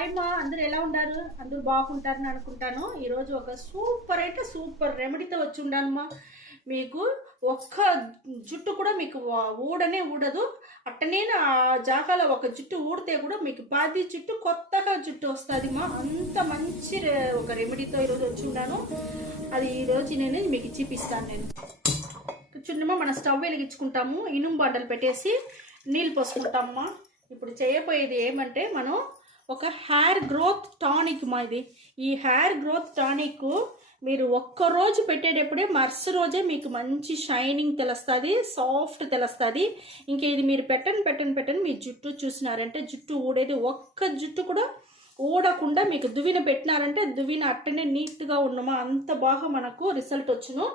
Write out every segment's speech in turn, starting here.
Hi మా అందరూ ఎలా ఉన్నారు? అందరూ బాగుంటారని అనుకుంటాను. ఈరోజు ఒక సూపర్ అయితే సూపర్ రెమెడీతో వచ్చి ఉండానమ్మా. మీకు ఒక్క జుట్టు కూడా మీకు ఊడనే ఊడదు. అట్టనే ఆ జాగాలో ఒక జుట్టు ఊడితే కూడా మీకు 10 జుట్టు కొత్తగా జుట్టు వస్తుంది మా. అంత మంచి ఒక రెమెడీతో ఈరోజు వచ్చి ఉన్నాను. అది ఈరోజు నేను మీకు చూపిస్తాను. నేను చూడమ్మా, మన స్టవ్ వెలిగించుకుంటాము, ఇనుము బండలు పెట్టేసి నీళ్ళు పోసుకుంటామమ్మా. ఇప్పుడు చేయబోయేది ఏమంటే మనం ఒక హెయిర్ గ్రోత్ టానిక్ మా. ఇది ఈ హెయిర్ గ్రోత్ టానిక్ మీరు ఒక్కరోజు పెట్టేటప్పుడే మరుసటి రోజే మీకు మంచి షైనింగ్ తెలుస్తుంది, సాఫ్ట్ తెలుస్తుంది. ఇంక ఇది మీరు పెట్టండి మీ జుట్టు చూసినారంటే జుట్టు ఊడేది ఒక్క జుట్టు కూడా ఊడకుండా మీకు దువ్విన పెట్టినారంటే దువ్విన అట్టనే నీట్గా ఉన్నమా. అంత బాగా మనకు రిజల్ట్ వచ్చును.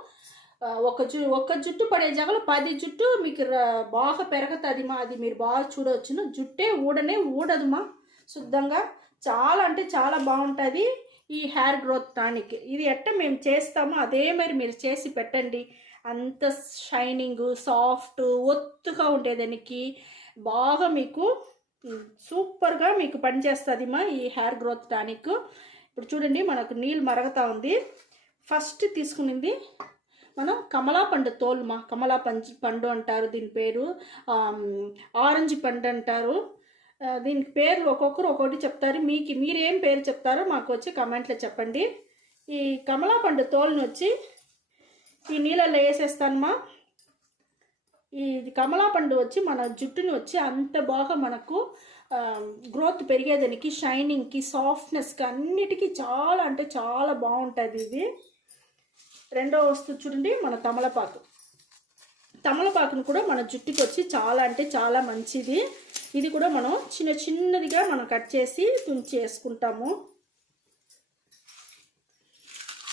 ఒక్క జుట్టు పడే జాగాలో 10 జుట్టు మీకు బాగా పెరుగుతుంది మా. అది మీరు బాగా చూడవచ్చును. జుట్టే ఊడనే ఊడదుమా, శుద్ధంగా చాలా అంటే చాలా బాగుంటుంది ఈ హెయిర్ గ్రోత్ టానిక్. ఇది ఎట్ట మేము చేస్తామో అదే మరి మీరు చేసి పెట్టండి. అంత షైనింగ్ సాఫ్ట్ ఒత్తుగా ఉండేదానికి బాగా మీకు సూపర్గా మీకు పనిచేస్తుంది మా ఈ హెయిర్ గ్రోత్ టానిక్. ఇప్పుడు చూడండి, మనకు నీళ్ళు మరుగుతూ ఉంది. ఫస్ట్ తీసుకునింది మనం కమలా పండు తోలు మా. కమలా పండు అంటారు దీని పేరు, ఆరెంజ్ పండు అంటారు. దీనికి పేరు ఒక్కొక్కరు ఒక్కొక్కటి చెప్తారు. మీరేం పేరు చెప్తారో మాకు వచ్చి కమెంట్లో చెప్పండి. ఈ కమలా పండు తోలుని వచ్చి ఈ నీళ్ళల్లో వేసేస్తానమ్మా. ఈ కమలా పండు వచ్చి మన జుట్టుని వచ్చి అంత బాగా మనకు గ్రోత్ పెరిగేదానికి, షైనింగ్కి, సాఫ్ట్నెస్కి అన్నిటికీ చాలా అంటే చాలా బాగుంటుంది ఇది. రెండో వస్తువు చూడండి, మన తమలపాకును కూడా మన జుట్టుకి వచ్చి చాలా అంటే చాలా మంచిది. ఇది కూడా మనం చిన్నదిగా మనం కట్ చేసి తుంచి వేసుకుంటాము.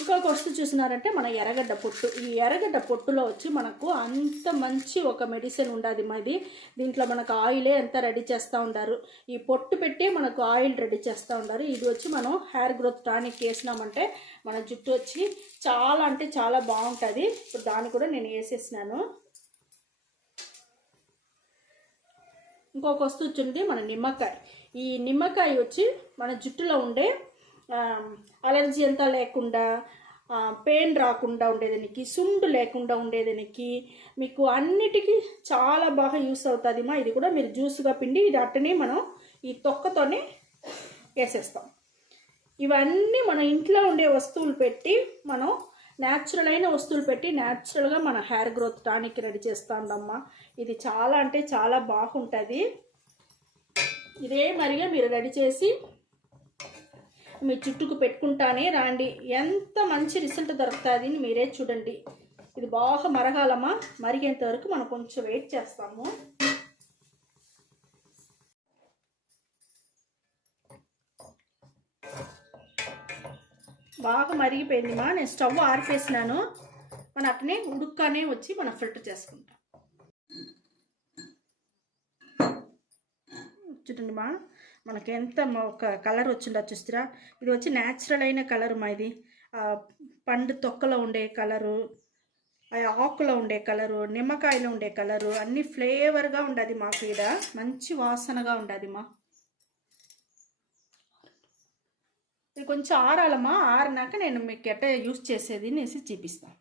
ఇంకొక వస్తువు చూసినారంటే మన ఎర్రగడ్డ పొట్టు. ఈ ఎర్రగడ్డ పొట్టులో వచ్చి మనకు అంత మంచి ఒక మెడిసిన్ ఉండదు మా. ఇది దీంట్లో మనకు ఆయిలే ఎంత రెడీ చేస్తూ ఉంటారు. ఈ పొట్టు పెట్టి మనకు ఆయిల్ రెడీ చేస్తూ ఉంటారు. ఇది వచ్చి మనం హెయిర్ గ్రోత్ టానిక్ వేసినామంటే మన జుట్టు వచ్చి చాలా అంటే చాలా బాగుంటుంది. ఇప్పుడు దాన్ని కూడా నేను వేసేసినాను. ఇంకొక వస్తువు వచ్చింది మన నిమ్మకాయ. ఈ నిమ్మకాయ వచ్చి మన జుట్టులో ఉండే అలర్జీ అంతా లేకుండా, పెయిన్ రాకుండా ఉండేదానికి, సుండు లేకుండా ఉండేదానికి మీకు అన్నిటికీ చాలా బాగా యూస్ అవుతుంది మా. ఇది కూడా మీరు జ్యూస్గా పిండి ఇది అట్టనే మనం ఈ తొక్కతోనే వేసేస్తాం. ఇవన్నీ మన ఇంట్లో ఉండే వస్తువులు పెట్టి మనం న్యాచురల్ అయిన వస్తువులు పెట్టి న్యాచురల్గా మన హెయిర్ గ్రోత్ టానిక్ రెడీ చేస్తూ ఉండమ్మా. ఇది చాలా అంటే చాలా బాగుంటుంది. ఇదే మరిగా మీరు రెడీ చేసి మీ చుట్టుకు పెట్టుకుంటానే రాండి, ఎంత మంచి రిజల్ట్ దొరుకుతుంది మీరే చూడండి. ఇది బాగా మరగాలమ్మా. మరిగేంత వరకు మనం కొంచెం వెయిట్ చేస్తాము. బాగా మరిగిపోయింది మా. నేను స్టవ్ ఆరిపేసినాను. మన అట్నే ఉడుక్కనే వచ్చి మనం ఫిల్టర్ చేసుకుంటాం. చూడండి మా, మనకి ఎంత ఒక కలర్ వచ్చిందో చూస్తారా. ఇది వచ్చి న్యాచురల్ అయిన కలర్ మా. ఇది పండు తొక్కలో ఉండే కలరు, ఆకులో ఉండే కలరు, నిమ్మకాయలో ఉండే కలరు అన్నీ ఫ్లేవర్గా ఉండదు మాకు. ఇక్కడ మంచి వాసనగా ఉండదు మా. ఇది కొంచెం ఆరాలమ్మా. ఆరినాక నేను మీకు ఎట్ట యూస్ చేసేది అనేసి చూపిస్తాను.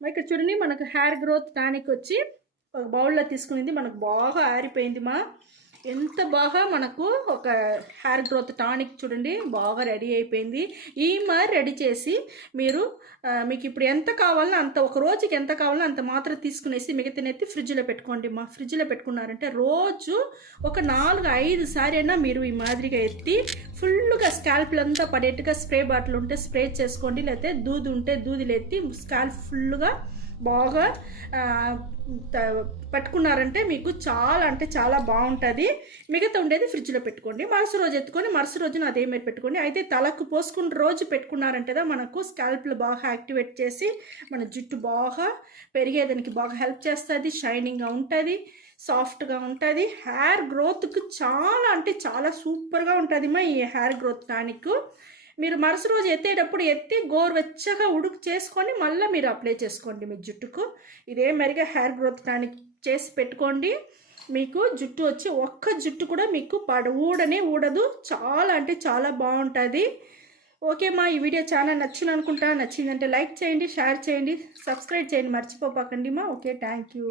ఇక్కడ చూడండి, మనకు హెయిర్ గ్రోత్ టానిక్ వచ్చి ఒక బౌల్లో తీసుకునింది. మనకు బాగా ఆరిపోయింది మా. ఎంత బాగా మనకు ఒక హెయిర్ గ్రోత్ టానిక్ చూడండి బాగా రెడీ అయిపోయింది. ఈ మరి రెడీ చేసి మీకు ఇప్పుడు ఎంత కావాలన్నా అంత, ఒక రోజుకి ఎంత కావాలన్నా అంత మాత్రం తీసుకునేసి మిగతానైతే ఫ్రిడ్జ్లో పెట్టుకోండి మా. ఫ్రిడ్జ్లో పెట్టుకున్నారంటే రోజు ఒక 4-5 సారైనా మీరు ఈ మాదిరిగా ఎత్తి ఫుల్గా స్కాల్ప్లు అంతా పడేట్టుగా స్ప్రే బాటిల్ ఉంటే స్ప్రే చేసుకోండి, లేకపోతే దూది ఉంటే దూదిలు ఎత్తి స్కాల్ప్ ఫుల్గా బాగా పట్టుకున్నారంటే మీకు చాలా అంటే చాలా బాగుంటుంది. మిగతా ఉండేది ఫ్రిడ్జ్లో పెట్టుకోండి. మరుసటి రోజు ఎత్తుకొని మరుసటి రోజున అదే మీరు పెట్టుకోండి. అయితే తలకు పోసుకున్న రోజు పెట్టుకున్నారంటే మనకు స్కాల్ప్లు బాగా యాక్టివేట్ చేసి మన జుట్టు బాగా పెరిగేదానికి బాగా హెల్ప్ చేస్తుంది. షైనింగ్గా ఉంటుంది, సాఫ్ట్గా ఉంటుంది. హెయిర్ గ్రోత్కి చాలా అంటే చాలా సూపర్గా ఉంటుంది మా ఈ హెయిర్ గ్రోత్ టానిక్. మీరు మరుసటి రోజు ఎత్తేటప్పుడు ఎత్తి గోరువెచ్చగా ఉడుకు చేసుకొని మళ్ళీ మీరు అప్లై చేసుకోండి మీ జుట్టుకు. ఇదే మరిగా హెయిర్ గ్రోత్ టానిక్ చేసి పెట్టుకోండి. మీకు జుట్టు వచ్చి ఒక్క జుట్టు కూడా మీకు ఊడనే ఊడదు. చాలా అంటే చాలా బాగుంటుంది. ఓకే మా, ఈ వీడియో చాలా నచ్చింది అనుకుంటా. నచ్చిందంటే లైక్ చేయండి, షేర్ చేయండి, సబ్స్క్రైబ్ చేయండి మర్చిపోకండి మా. Okay, thank you.